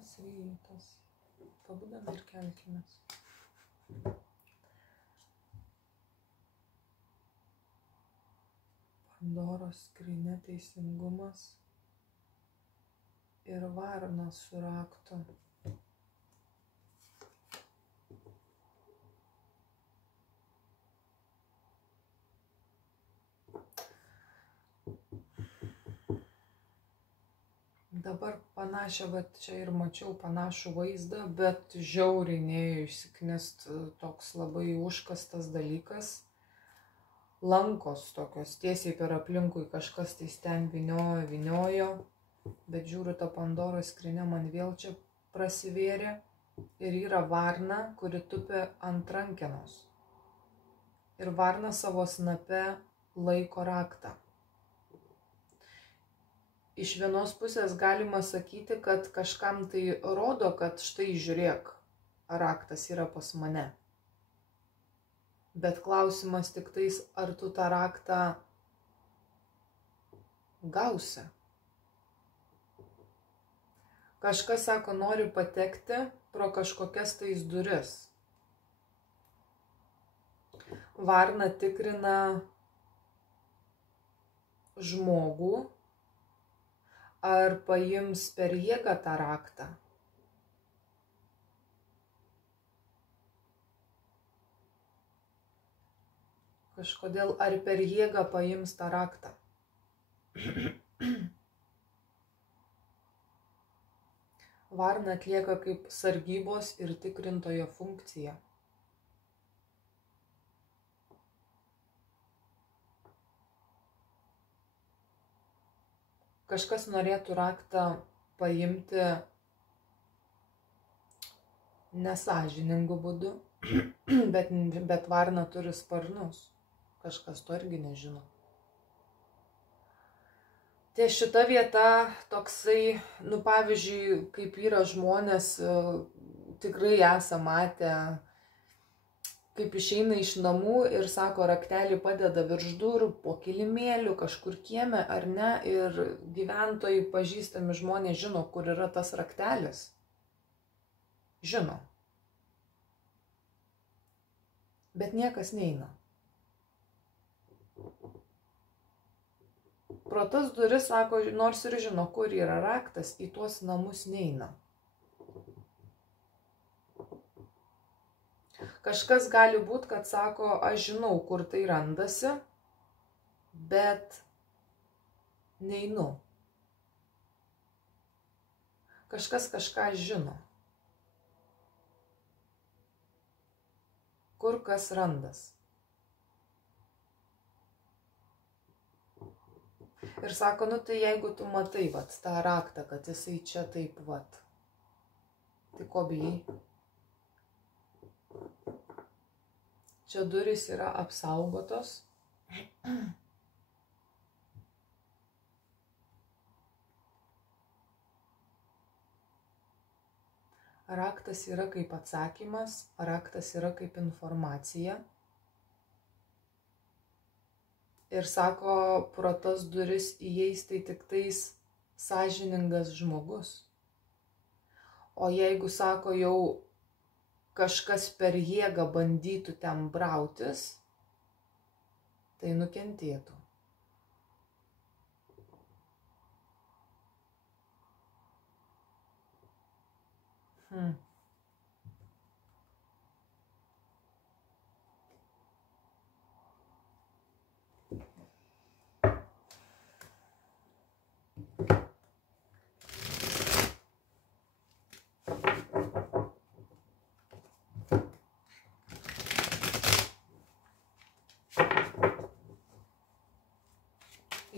Labas rytas. Pabudame ir kelkimės. Pandoros skrynia teisingumas ir varna su raktu. Dabar panašią, bet čia ir mačiau panašų vaizdą, bet žiauriai neėjo išsiknist toks labai užkastas dalykas. Lankos tokios tiesiai per aplinkui kažkas tais ten vyniojo, bet žiūriu, ta Pandoros skrynia man vėl čia prasivėrė ir yra varna, kuri tupi ant rankenos. Ir varna savo snape laiko raktą. Iš vienos pusės galima sakyti, kad kažkam tai rodo, kad štai žiūrėk, raktas yra pas mane. Bet klausimas tik tais, ar tu tą raktą gausi. Kažkas sako, nori patekti pro kažkokias tais duris. Varna tikrina žmogų, ar paims per jėgą tą raktą. Kažkodėl ar per jėgą paims tą raktą. Varna atlieka kaip sargybos ir tikrintojo funkciją. Kažkas norėtų raktą paimti nesąžiningu būdu, bet varna turi sparnus. Kažkas to irgi nežino. Tai šita vieta toksai, pavyzdžiui, kaip yra žmonės, tikrai esame matę, kaip išeina iš namų ir sako, raktelį padeda virš durų, po kilimėliu, kažkur kieme ar ne, ir gyventojai, pažįstami žmonės žino, kur yra tas raktelis. Žino. Bet niekas neina. Pro tas duris, sako, nors ir žino, kur yra raktas, į tuos namus neina. Kažkas gali būti, kad sako, aš žinau, kur tai randasi, bet neinu. Kažkas kažką žino. Kur kas randas. Ir sako, tai jeigu tu matai tą raktą, kad jisai čia taip tai ko bijai? Čia durys yra apsaugotos. Raktas yra kaip atsakymas, raktas yra kaip informacija. Ir sako, pro tas duris įeis tai tik tais sąžiningas žmogus. O jeigu, sako, jau kažkas per jėgą bandytų ten brautis, tai nukentėtų.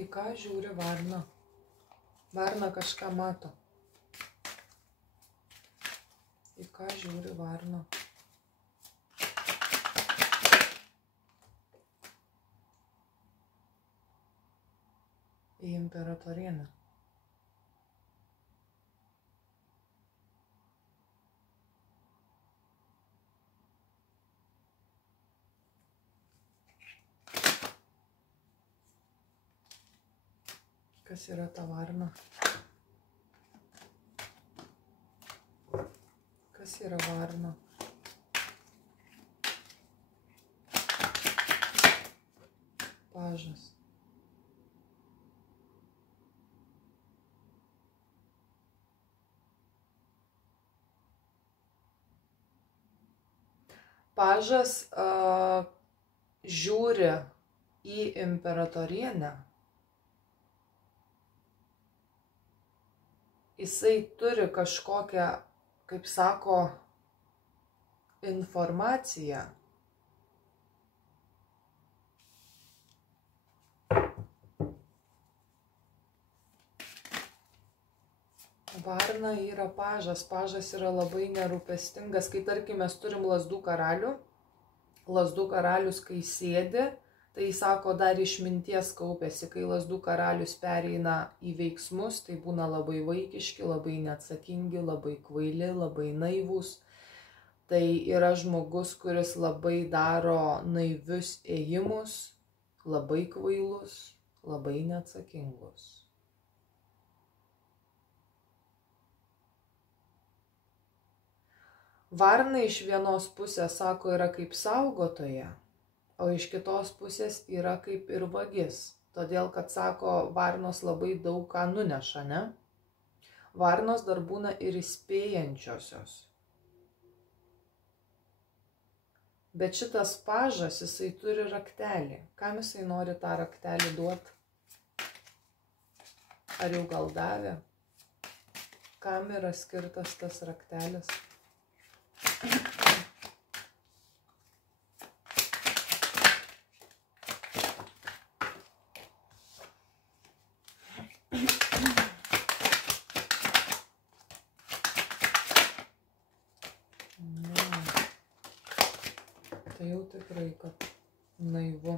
Į ką žiūri varna? Varna kažką mato. Į ką žiūri varna? Į imperatorienę. Kas yra ta varna? Kas yra varna? Pažas. Pažas žiūri į imperatorienę. Jisai turi kažkokią, kaip sako, informaciją. Varna yra pažas. Pažas yra labai nerūpestingas. Kai tarkim mes turim lazdų karalių, lazdų karalius kai sėdi, tai sako dar išminties kaupėsi. Kai lazdų karalius pereina į veiksmus, tai būna labai vaikiški, labai neatsakingi, labai kvaili, labai naivūs. Tai yra žmogus, kuris labai daro naivius ėjimus, labai kvailus, labai neatsakingus. Varna iš vienos pusės, sako, yra kaip saugotoja, o iš kitos pusės yra kaip ir vagis. Todėl, kad, sako, varnos labai daug ką nuneša, ne? Varnos dar būna ir įspėjančiosios. Bet šitas pažas, jisai turi raktelį. Kam jisai nori tą raktelį duoti? Ar jau gal davė? Kam yra skirtas tas raktelis? Tai jau tikrai, kad naivu.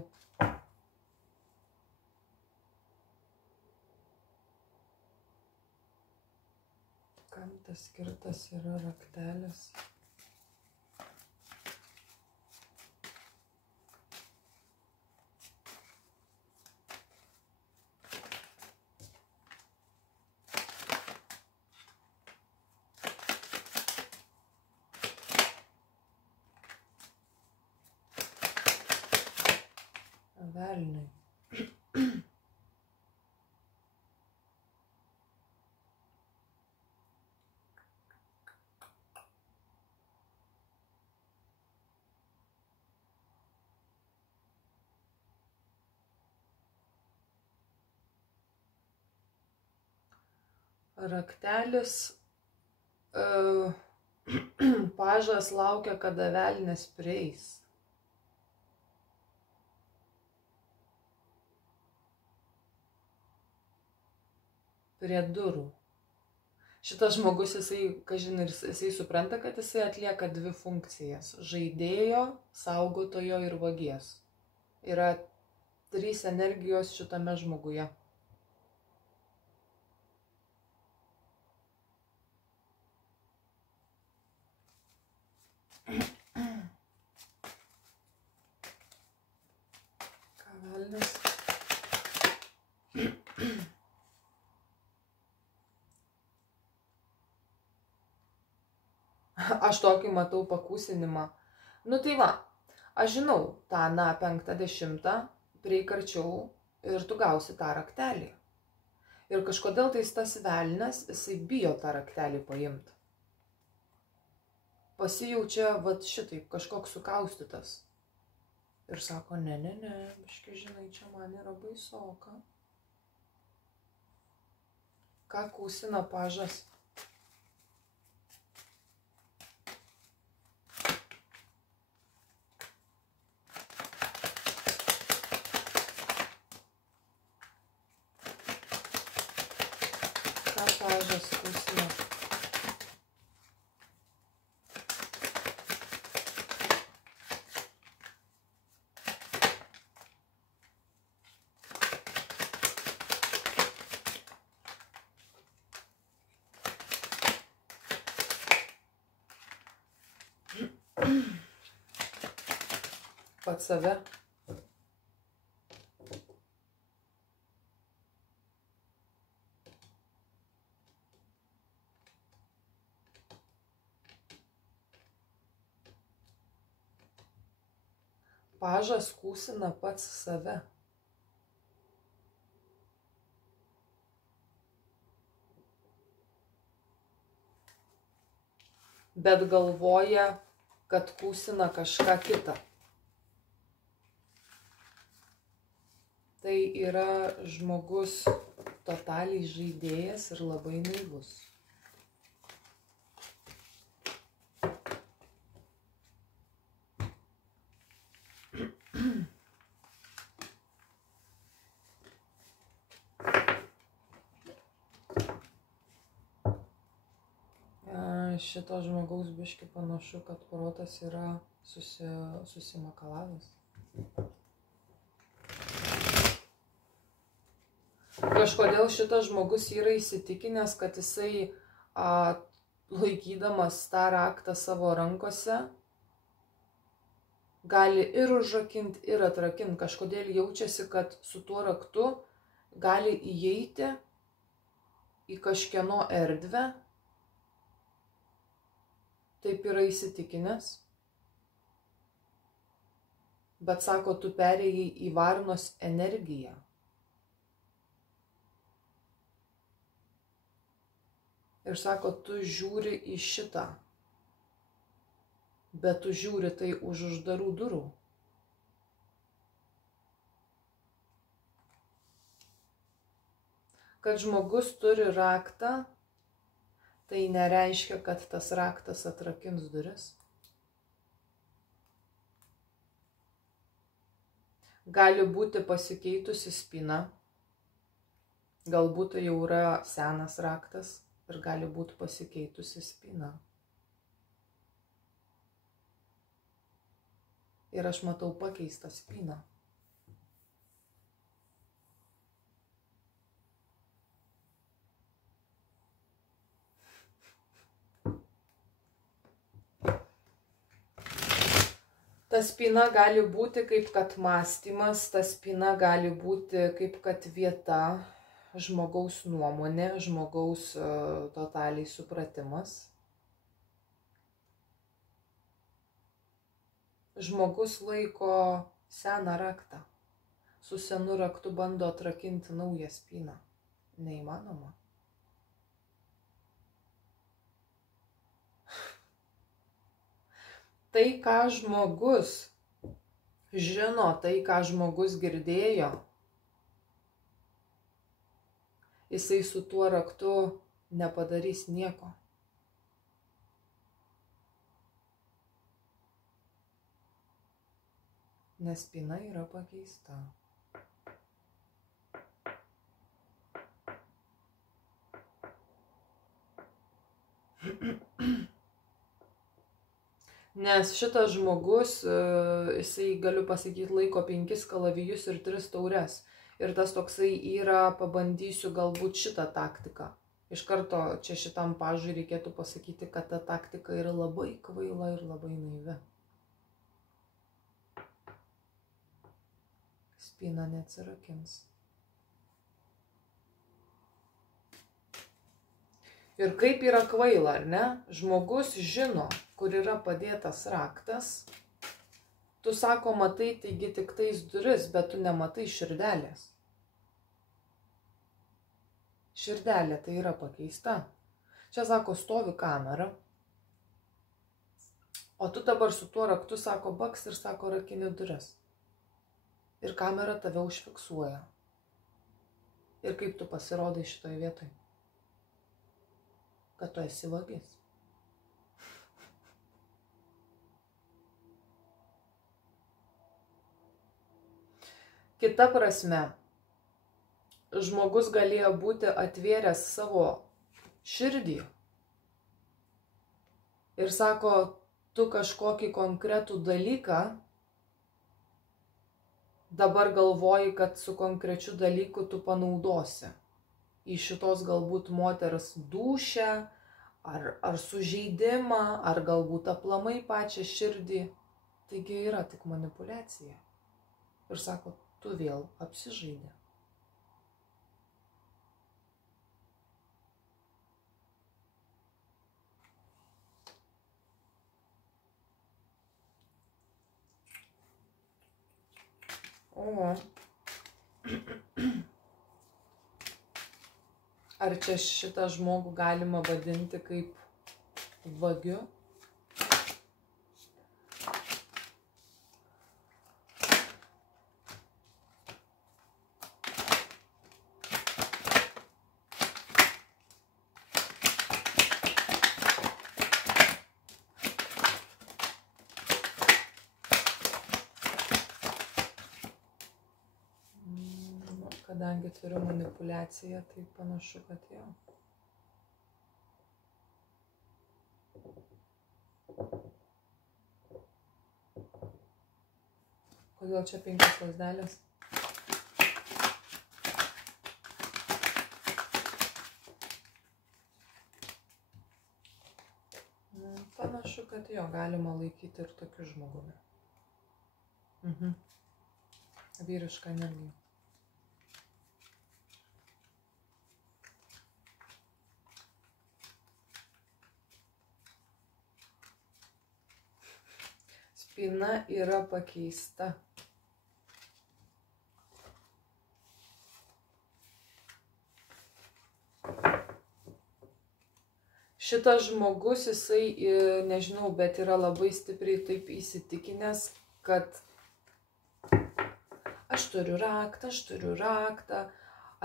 Kam tas skirtas yra raktelis? Velniai. Raktelis, pažas laukia, kada velnias prieis. Prie durų. Šitas žmogus, jisai, kažin, jisai supranta, kad jisai atlieka dvi funkcijas. Žaidėjo, saugotojo ir vagies. Yra 3 energijos šitame žmoguje. Ką velnias? Aš tokį matau pakūsinimą. Nu tai va, aš žinau tą, 5-10, prieik arčiau ir tu gausi tą raktelį. Ir kažkodėl tai tas velnias, jisai bijo tą raktelį paimti. Pasijaučia, vat šitaip, kažkoks sukaustytas. Ir sako, ne, biški, žinai, čia man yra baisoka. Ką kūsina pažas? Ką pažas kūsina? Pats save. Pažas kūsina pats save. Bet galvoja, kad kūsina kažką kitą. Tai yra žmogus totaliai žaidėjas ir labai naivus. Šito žmogaus biški panašu, kad protas yra susimakalavęs. Kažkodėl šitas žmogus yra įsitikinęs, kad jisai laikydamas tą raktą savo rankose gali ir užrakinti, ir atrakinti. Kažkodėl jaučiasi, kad su tuo raktu gali įeiti į kažkieno erdvę. Taip yra įsitikinęs. Bet sako, tu perėjai į varnos energiją. Ir sako, tu žiūri į šitą. Bet tu žiūri tai už uždarų durų. Kad žmogus turi raktą, tai nereiškia, kad tas raktas atrakins duris. Gali būti pasikeitusi spyna. Galbūt tai jau yra senas raktas ir gali būti pasikeitusi spyna. Ir aš matau pakeistą spyną. Ta spyna gali būti kaip kad mąstymas, ta spyna gali būti kaip kad vieta, žmogaus nuomonė, žmogaus totaliai supratimas. Žmogus laiko seną raktą. Su senu raktu bando atrakinti naują spyną. Neįmanoma. Tai, ką žmogus žino, tai, ką žmogus girdėjo, jisai su tuo raktu nepadarys nieko. Nes spyna yra pakeista. Nes šitas žmogus, jisai, galiu pasakyti, laiko 5 kalavijus ir 3 taures. Ir tas toksai yra, pabandysiu galbūt šitą taktiką. Iš karto čia šitam pažui reikėtų pasakyti, kad ta taktika yra labai kvaila ir labai naivi. Spyna neatsirakins. Ir kaip yra kvaila, ar ne? Žmogus žino, kur yra padėtas raktas. Tu sako, matai, taigi tik tais duris, bet tu nematai širdelės. Širdelė tai yra pakeista. Čia sako, stovi kamera. O tu dabar su tuo raktu, sako, baks ir sako, rakini duris. Ir kamera tave užfiksuoja. Ir kaip tu pasirodai šitoje vietoje? Kad tu esi vagis. Kita prasme, žmogus galėjo būti atvėręs savo širdį ir sako, tu kažkokį konkretų dalyką dabar galvoji, kad su konkrečiu dalyku tu panaudosi į šitos galbūt moters dūšią, ar sužeidimą, ar galbūt aplamai pačią širdį. Taigi yra tik manipuliacija. Ir sako, tu vėl apsižaidė. O. Ar čia šitą žmogų galima vadinti kaip vagiu? Kadangi turiu manipuliaciją, tai panašu, kad jo. Kodėl čia 5 lazdelės? Panašu, kad jo galima laikyti ir tokiu žmogumi. Vyriška energija. Spyna yra pakeista. Šitas žmogus, jisai, nežinau, bet yra labai stipriai taip įsitikinęs, kad aš turiu raktą,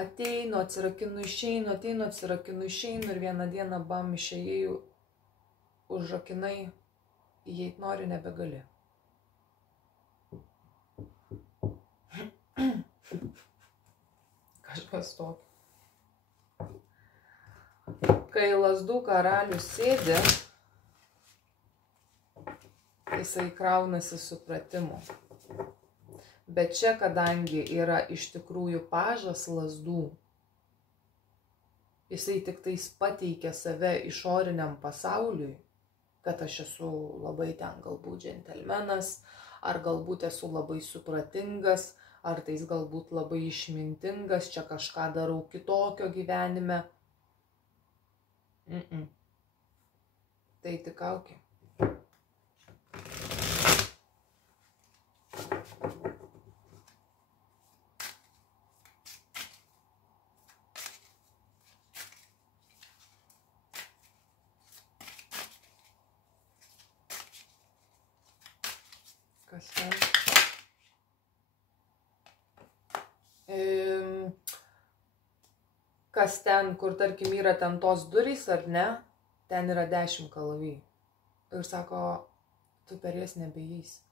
ateinu, atsirakinu, išeinu, ateinu, atsirakinu, išeinu ir vieną dieną bam išėjau, užrakinai, įeit nori, nebegali. Kažkas tokio. Kai lazdų karalius sėdi, jisai kraunasi supratimu. Bet čia, kadangi yra iš tikrųjų pažas lazdų, jisai tik tais pateikia save išoriniam pasauliui, kad aš esu labai ten galbūt džentelmenas, ar galbūt esu labai supratingas, ar tais galbūt labai išmintingas, čia kažką darau kitokio gyvenime. Tai tik kaukė. Kas ten? Kas ten, kur tarkim yra ten tos durys, ar ne, ten yra 10 kalavijų. Ir sako, tu per jas nebeįeisi.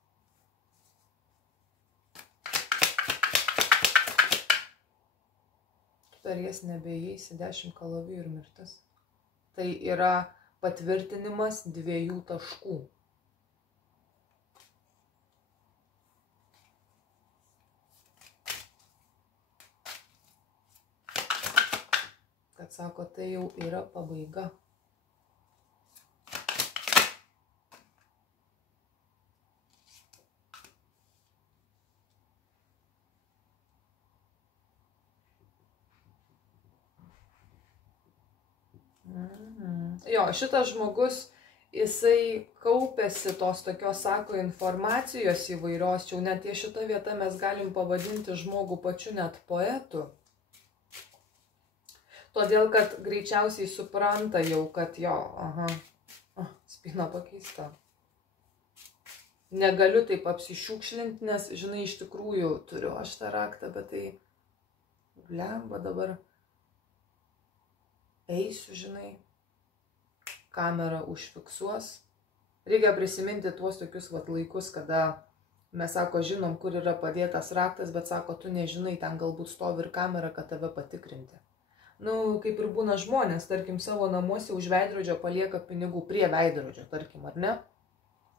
Tu per jas nebeįeisi, 10 kalavijų ir mirtis. Tai yra patvirtinimas 2 taškų. Kad sako, tai jau yra pabaiga. Jo, šitas žmogus, jisai kaupėsi tos tokios, sako, informacijos įvairios, čia net ties šitą vietą mes galim pavadinti žmogų pačiu net poetu. Todėl, kad greičiausiai supranta jau, kad jo, spyna pakeista. Negaliu taip apsišiukšlinti, nes, žinai, iš tikrųjų turiu aš tą raktą, bet tai blemba dabar eisiu, žinai, kamera užfiksuos. Reikia prisiminti tuos tokius laikus, kada mes, sako, žinom, kur yra padėtas raktas, bet, sako, tu nežinai, ten galbūt stovi ir kamera, kad tave patikrinti. Nu, kaip ir būna žmonės, tarkim, savo namuose už veidrodžio palieka pinigų prie veidrodžio, tarkim, ar ne?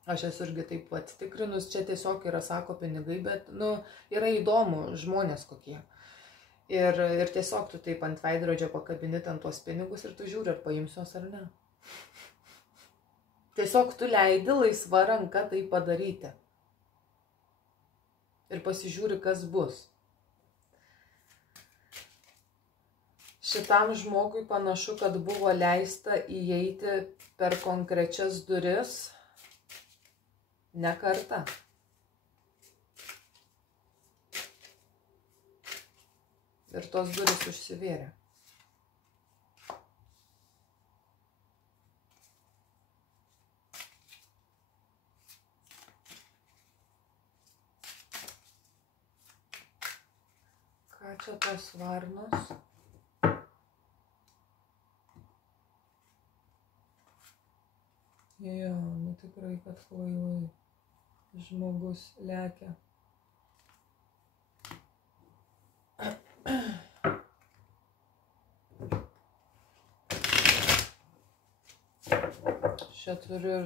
Aš esu irgi taip pat tikrinus, čia tiesiog yra, sako, pinigai, bet, nu, yra įdomu žmonės kokie. Ir tiesiog tu taip ant veidrodžio pakabini ten tuos pinigus ir tu žiūri, ar paimsiuos ar ne. Tiesiog tu leidi laisva ranka tai padaryti. Ir pasižiūri, kas bus. Šitam žmogui panašu, kad buvo leista įeiti per konkrečias duris ne kartą. Ir tos durys užsivėrė. Ką čia tos varnos? Jo, nu tikrai, kad kvailai žmogus lekia. Čia turiu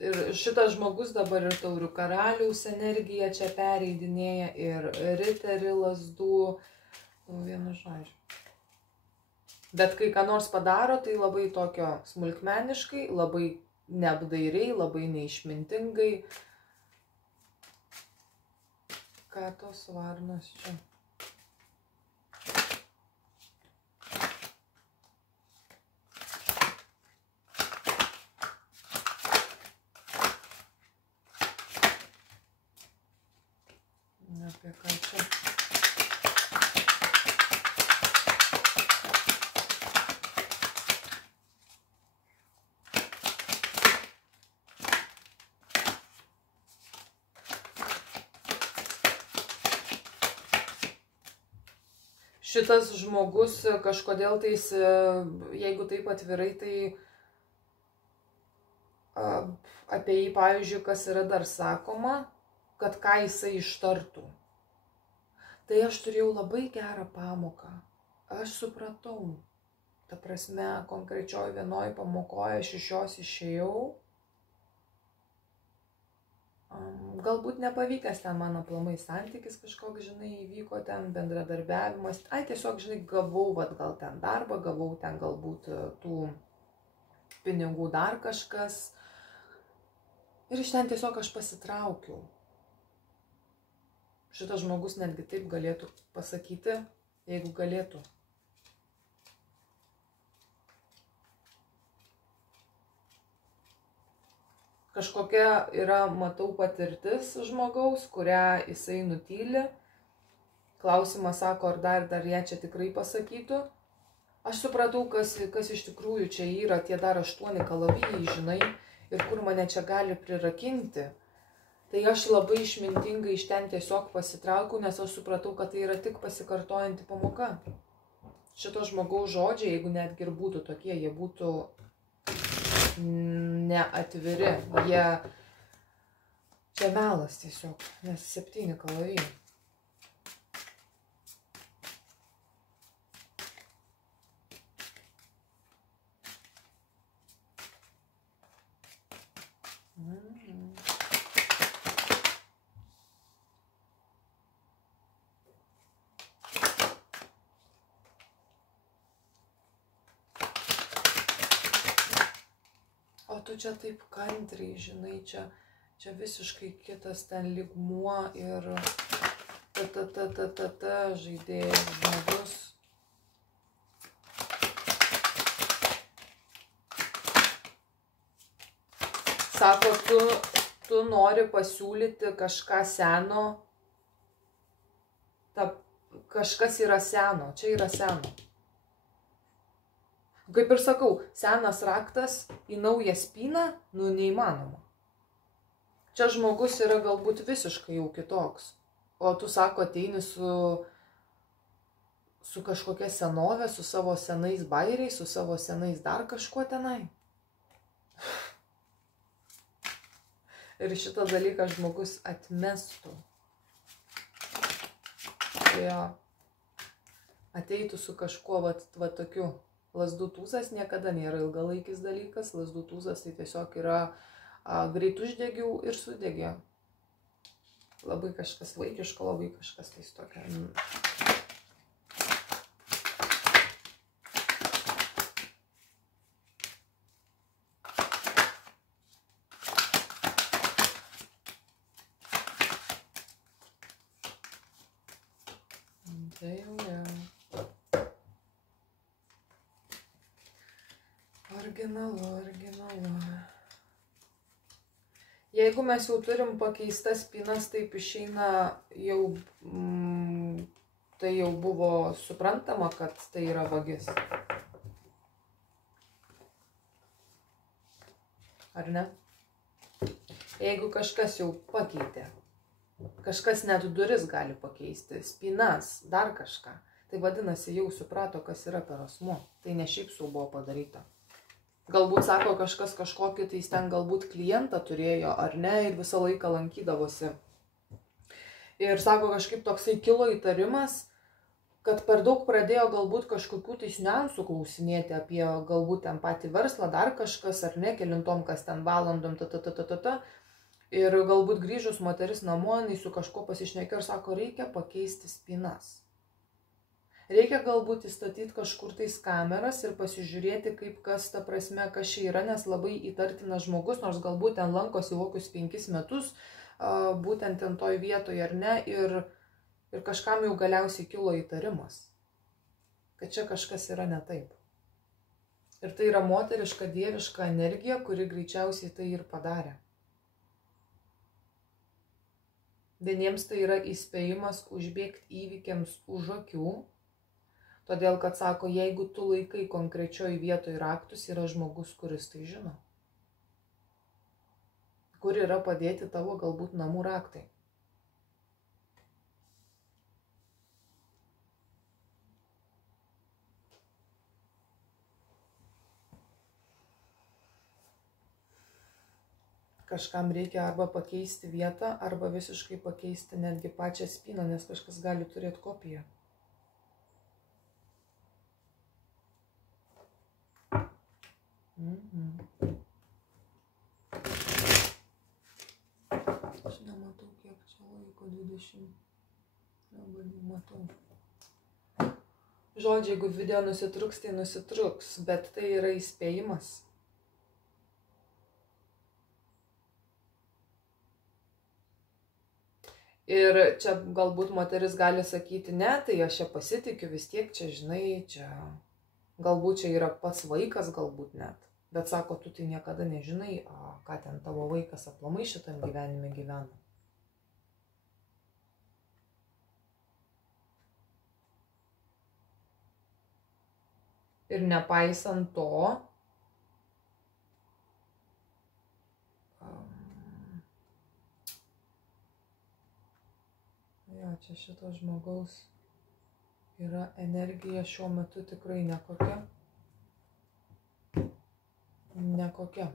ir šitas žmogus dabar ir taurių karaliaus energiją čia pereidinėja, ir riterį lazdų, nu, vienu žodžiu. Bet kai ką nors padaro, tai labai tokio smulkmeniškai, labai neapdairiai, labai neišmintingai. Ką tos varnos čia? Apie ką čia? Šitas žmogus kažkodėl tais, jeigu taip atvirai, tai apie jį, pavyzdžiui, kas yra dar sakoma, kad ką jisai ištartų. Tai aš turėjau labai gerą pamoką. Aš supratau. Ta prasme, konkrečioj vienoj pamokoje aš iš jos išėjau. Galbūt nepavykęs ten mano aplamai santykis kažkoks, žinai, įvyko ten bendradarbiavimas. Ai, tiesiog, žinai, gavau, gal ten darbą, gavau ten galbūt tų pinigų dar kažkas. Ir iš ten tiesiog aš pasitraukiau. Šitas žmogus netgi taip galėtų pasakyti, jeigu galėtų. Kažkokia yra, matau, patirtis žmogaus, kurią jisai nutyli. Klausimas sako, ar dar ją čia tikrai pasakytų. Aš supratau, kas iš tikrųjų čia yra, tie dar 8 kalavijai, žinai, ir kur mane čia gali prirakinti. Tai aš labai išmintingai iš ten tiesiog pasitraukiau, nes aš supratau, kad tai yra tik pasikartojanti pamoka. Šito žmogaus žodžiai, jeigu netgi ir būtų tokie, jie būtų neatviri. Jie čia melas tiesiog, nes 7 kalavijai. O tu čia taip kantriai, žinai, čia visiškai kitas ten lygmuo ir žaidėjas žmogus. Sako, tu nori pasiūlyti kažką seno, kažkas yra seno, čia yra seno. Kaip ir sakau, senas raktas į naują spyną, nu neįmanoma. Čia žmogus yra galbūt visiškai jau kitoks. O tu, sako, ateini su kažkokia senovė, su savo senais bairiais, su savo senais dar kažkuo tenai. Ir šitą dalyką žmogus atmestų. Jo. Ateitų su kažkuo va tokiu. Lazdų tūzas niekada nėra ilgalaikis dalykas. Lazdų tūzas tai tiesiog yra greit uždegiau ir sudegė. Labai kažkas vaikiško, labai kažkas tais tokia. Tai jau, ja. Originalu. Jeigu mes jau turim pakeistas spynas, taip išeina jau tai jau buvo suprantama, kad tai yra vagis. Ar ne? Jeigu kažkas jau pakeitė, kažkas net duris gali pakeisti, spynas, dar kažką, tai vadinasi jau suprato, kas yra per asmuo. Tai ne šiaip sau buvo padaryta. Galbūt sako kažkas kažkokį, tai jis ten galbūt klientą turėjo ar ne ir visą laiką lankydavosi. Ir sako kažkaip toksai kilo įtarimas, kad per daug pradėjo galbūt kažkokių tais niuansų klausinėti apie galbūt ten patį verslą, dar kažkas ar ne, kelintom kas ten valandom, Ir galbūt grįžus moteris namo, jinai su kažko pasišnekė ir sako, reikia pakeisti spynas. Reikia galbūt įstatyti kažkur tais kameras ir pasižiūrėti, kaip kas, ta prasme, kas čia yra, nes labai įtartinas žmogus, nors galbūt ten lankosi kokius 5 metus, būtent ten toj vietoje ar ne, ir kažkam jau galiausiai kilo įtarimas, kad čia kažkas yra ne taip. Ir tai yra moteriška dieviška energija, kuri greičiausiai tai ir padarė. Vieniems tai yra įspėjimas užbėgti įvykiams už akių, todėl kad sako, jeigu tu laikai konkrečioj vietoj raktus, yra žmogus, kuris tai žino. Kur yra padėti tavo galbūt namų raktai. Kažkam reikia arba pakeisti vietą, arba visiškai pakeisti netgi pačią spyną, nes kažkas gali turėti kopiją. Aš nematau, kiek čia laiko, 20. Arba nematau. Žodžiai, jeigu video nusitruks, tai nusitruks, bet tai yra įspėjimas. Ir čia galbūt moteris gali sakyti, ne, tai aš čia pasitikiu, vis tiek čia, žinai, čia galbūt čia yra pats vaikas, galbūt net. Bet sako, tu tai niekada nežinai, ką ten tavo vaikas aplamai šitam gyvenime gyvena. Ir nepaisant to, čia šito žmogaus yra energija šiuo metu tikrai nekokia. Nekokia.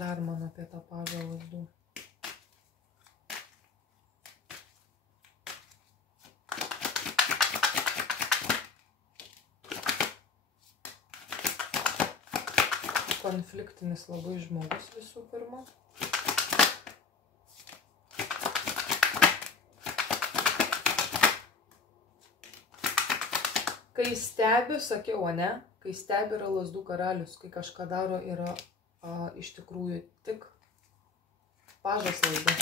Dar man apie tą pažą vaizdų. Konfliktinis labai žmogus visų pirma. Kai stebi, sakiau, ne? Kai stebi yra lazdų karalius, kai kažką daro yra iš tikrųjų tik pažas lazda.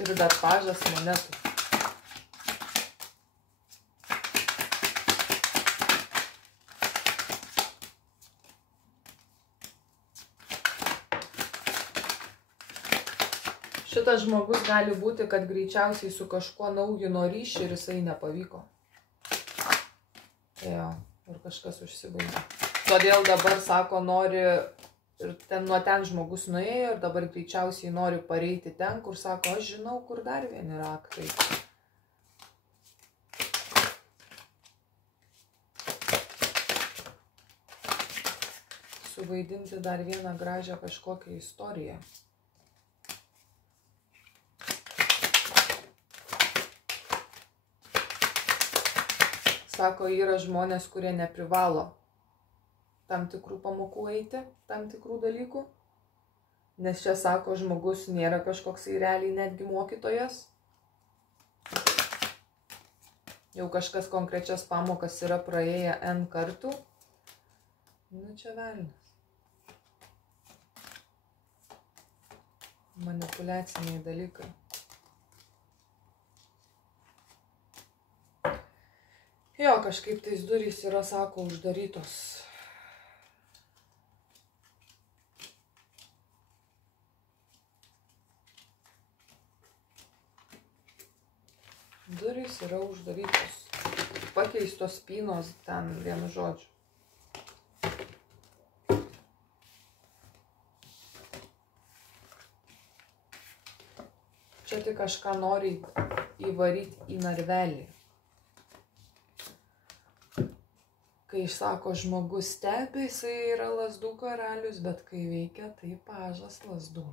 Ir dar pažas monetų. Šitas žmogus gali būti, kad greičiausiai su kažkuo naujino ryšį ir jisai nepavyko. Jo, ir kažkas užsibaigė. Todėl dabar sako, nori, ir nuo ten žmogus nuėjo ir dabar greičiausiai nori pareiti ten, kur sako, aš žinau, kur dar vieni raktai. Suvaidinti dar vieną gražią kažkokią istoriją. Sako, yra žmonės, kurie neprivalo tam tikrų pamokų eiti, tam tikrų dalykų. Nes čia, sako, žmogus nėra kažkoksai realiai netgi mokytojas. Jau kažkas konkrečias pamokas yra praėję N kartų. Nu, čia velnias. Manipuliaciniai dalykai. Jo, kažkaip tais durys yra, sako, uždarytos. Durys yra uždarytos. Pakeistos spynos ten, vienu žodžiu. Čia tik kažką nori įvaryti į narvelį. Kai sako žmogus stebi, jisai yra lazdų karalius, bet kai veikia, tai pažas lazdų.